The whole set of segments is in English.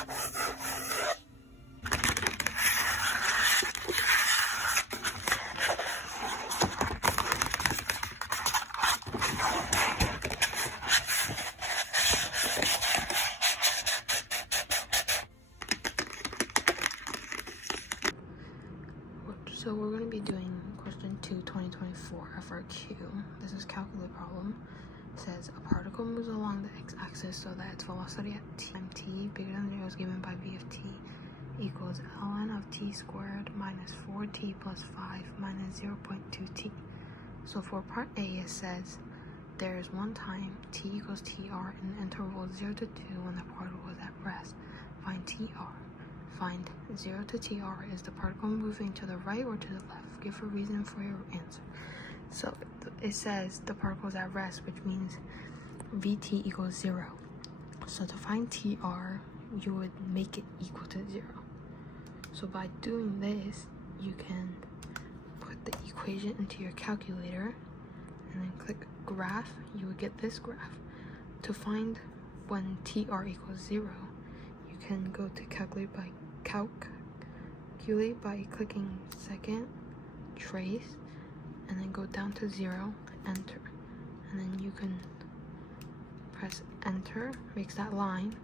So we're going to be doing question 2, 2024 FRQ. This is calculate problem. It says a particle moves along the x-axis so that its velocity at time t bigger than 0 is given by v of t equals ln of t squared minus 4t plus 5 minus 0.2t. So for part A, it says there is one time t equals tr in the interval 0 to 2 when the particle is at rest. Find tr. Find 0 to tr. Is the particle moving to the right or to the left? Give a reason for your answer. So it says the particle is at rest, which means vt equals 0. So to find tr, you would make it equal to 0. So by doing this, you can put the equation into your calculator and then click graph. You would get this graph. To find when tr equals 0, you can go to calculate by clicking second, trace, and then go down to 0, enter. And then you can press enter, makes that line,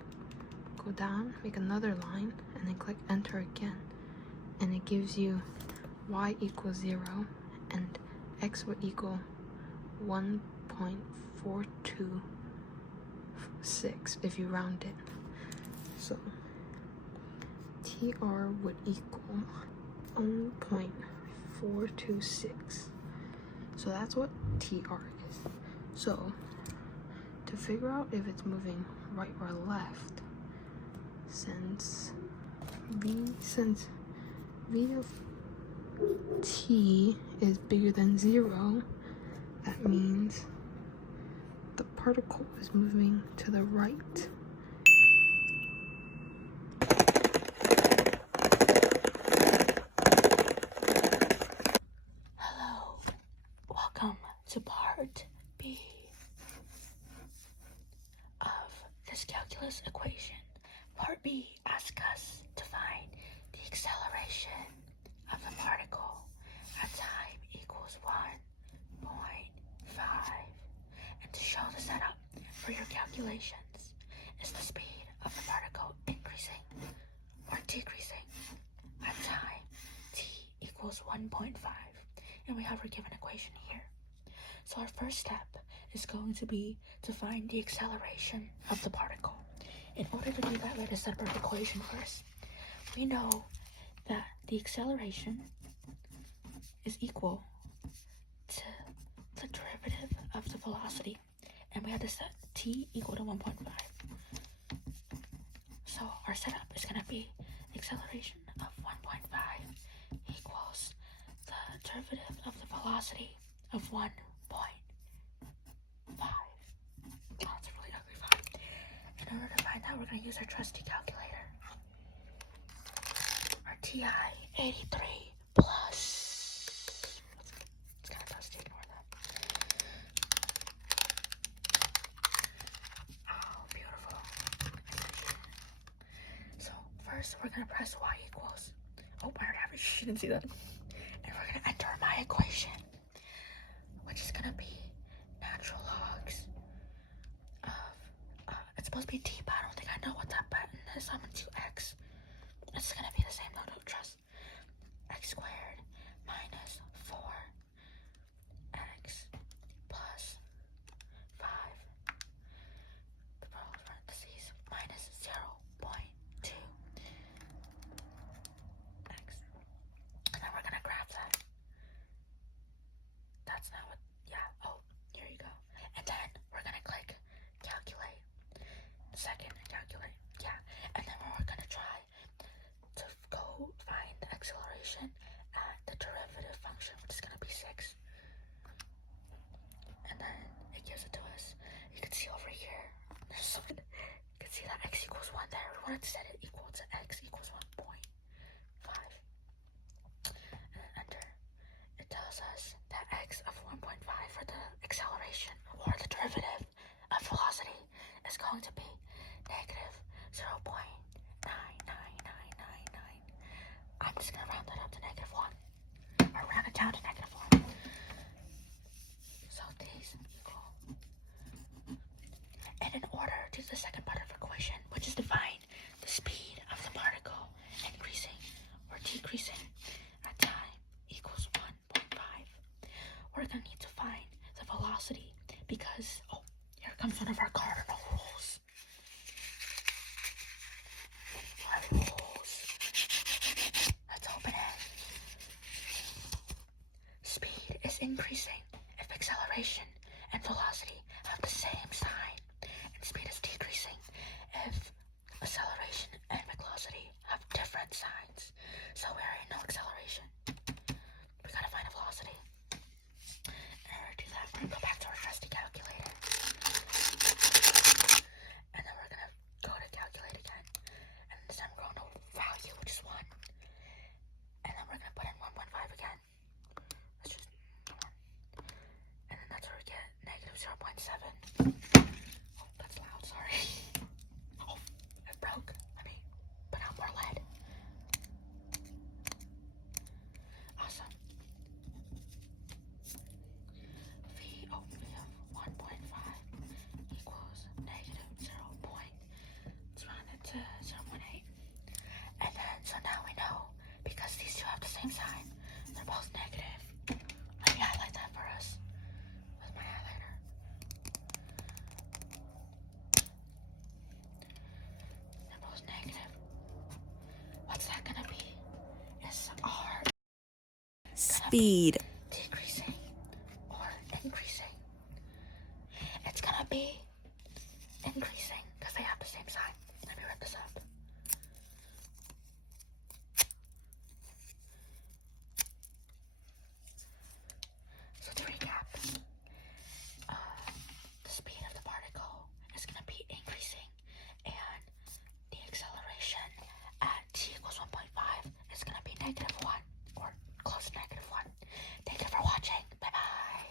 go down, make another line, and then click enter again. And it gives you y equals 0 and x would equal 1.426 if you round it. So tr would equal 1.426. So that's what tr is. So to figure out if it's moving right or left, since v of t is bigger than 0, that means the particle is moving to the right. Hello, welcome to part B of this calculus equation. Part B asks us to find the acceleration of the particle at time equals 1.5. And to show the setup for your calculations, is the speed of the particle increasing or decreasing at time t equals 1.5? And we have our given equation here. So our first step is going to be to find the acceleration of the particle. In order to do that, let us set up our equation first. We know that the acceleration is equal to the derivative of the velocity, and we have to set t equal to 1.5. So our setup is going to be acceleration of 1.5 equals the derivative of the velocity of 1.5. Oh, that's a really ugly font. In order to find that, we're going to use our trusty calculator. Our TI 83 plus. It's kind of dusty, ignore that. Oh, beautiful. So first, we're going to press y equals. Oh, I already have it. You didn't see that. And we're going to enter my equation, which is going to be natural logs of, it's supposed to be t, but I don't think I know what that button is. I'm going to do x. It's going to be the same, no, don't trust. X squared minus 4x plus 5, the parentheses, minus 0.2x. And then we're going to graph that. That's not what, yeah, oh, here you go. And then we're going to click calculate. Second, calculate, yeah. And then we're going to try to go find the acceleration at the derivative function, which is going to be 6. And then it gives it to us. You can see over here, there's something, you can see that x equals 1 there. We wanted to set it equal to x equals 1.5. And then enter. It tells us that x of 1.5 for the acceleration or the derivative of velocity is going to be negative 0.9 I'm just gonna round that up to -1. Or round it down to -1. So these equal. And in order to do the second part of equation, which is to find the speed of the particle increasing or decreasing at time equals 1.5, we're gonna need to find the velocity because, oh, here comes one of our cardinal rules. Our rules. Let's open it. Speed is increasing if acceleration and velocity have the same sign, and speed is decreasing if acceleration and velocity have different signs. So we're in no acceleration. We gotta find a velocity. In order to do that, we're gonna go back to our trusty calculator. And then we're gonna go to calculate again. And this time we're going to value, which is 1. And then we're gonna put in 1.5 again. Let's just, and then that's where we get -0.7. Oh, that's loud, sorry. Oh, it broke. Let me put out more lead. Awesome. V of 1.5 equals -0. Let's round it to 0.8. And then, so now we know, because these two have the same sign, they're both negative. Let me highlight that for us with my highlighter. They're both negative. What's that gonna be? Is our speed decreasing or increasing? It's gonna be increasing because they have the same sign. Let me rip this up. So to recap, the speed of the particle is going to be increasing, and the acceleration at t equals 1.5 is going to be -1 or close to -1. Thank you for watching. Bye bye.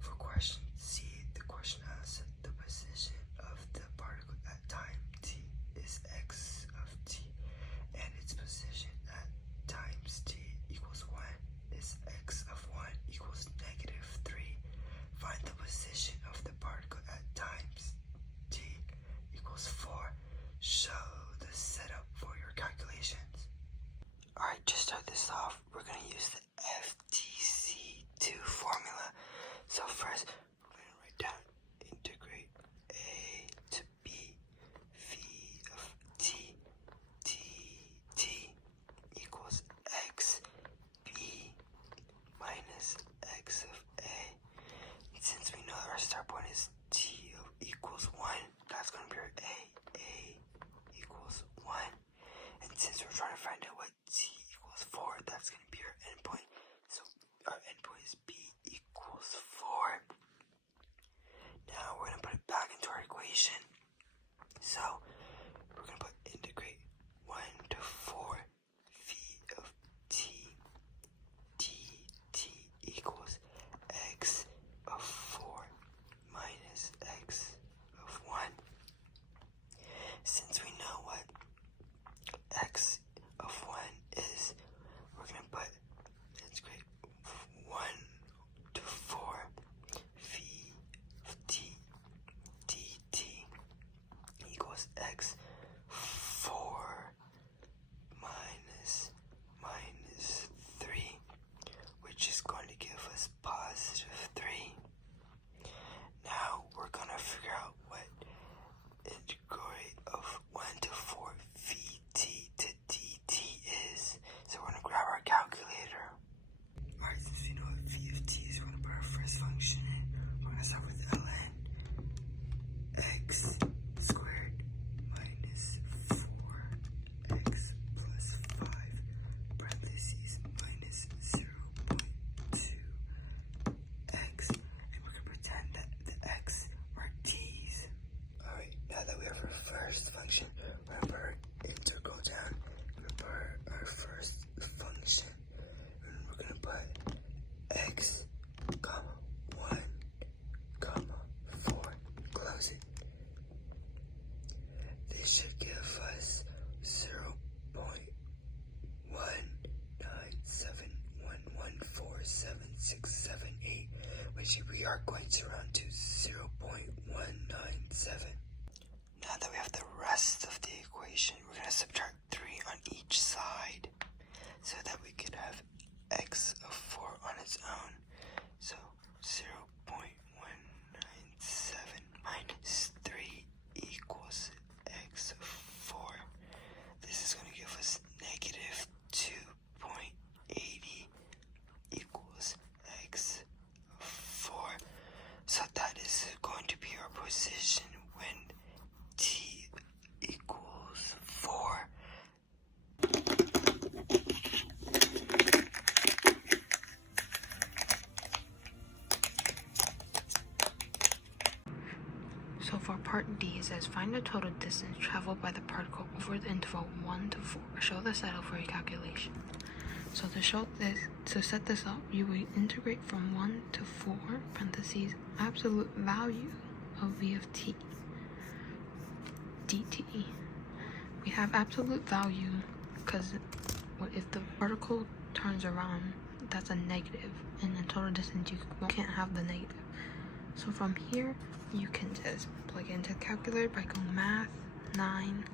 For question C, the question asks the position of the particle at time t is x of t, and its position at times t equals 1 is x of 1 equals -3. Find the position of the particle at times t equals 4. Show the setup for your calculations. Alright, to start this off, we're going to use the FTC2 formula. So first, we're going to write down integrate a to b v of t dt equals x b minus x of a. Since we know our start point is t equals 1, that's going to be our a equals 1. And since we're trying to find out what t equals 4, that's going to be our endpoint. So our endpoint is b equals 4. Now we're going to put it back into our equation. So we're going to put integrate 1 to 4 v of t dt equals x of 4 minus x of 1. Since we know what x of 1 is, we're going to put integrate 1 to 4 v of t dt equals which we are going to round to 0.197. Now that we have the rest of the equation, we're going to subtract 3 on each side so that we could have x of 4 on its own. So 0.197 minus 3 equals x of 4. This is going to give us negative 2.80 equals x of 4. So that is going to be our position when t equals 4. So for part D, it says find the total distance traveled by the particle over the interval 1 to 4. Show the setup for your calculation. So to set this up, you will integrate from 1 to 4, parentheses, absolute value of v of t, dt. We have absolute value because if the particle turns around, that's a negative, and in total distance, you can't have the negative. So from here, you can just plug it into the calculator by going math 9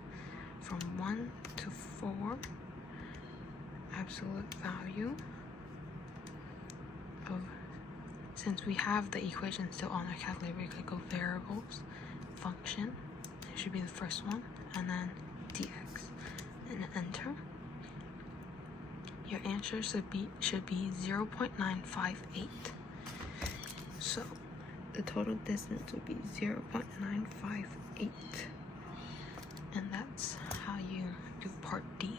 from 1 to 4. Absolute value of, since we have the equation still on our calculator, we could go variables, function, it should be the first one, and then dx, and enter. Your answer should be 0.958. So the total distance would be 0.958, and that's how you do part D.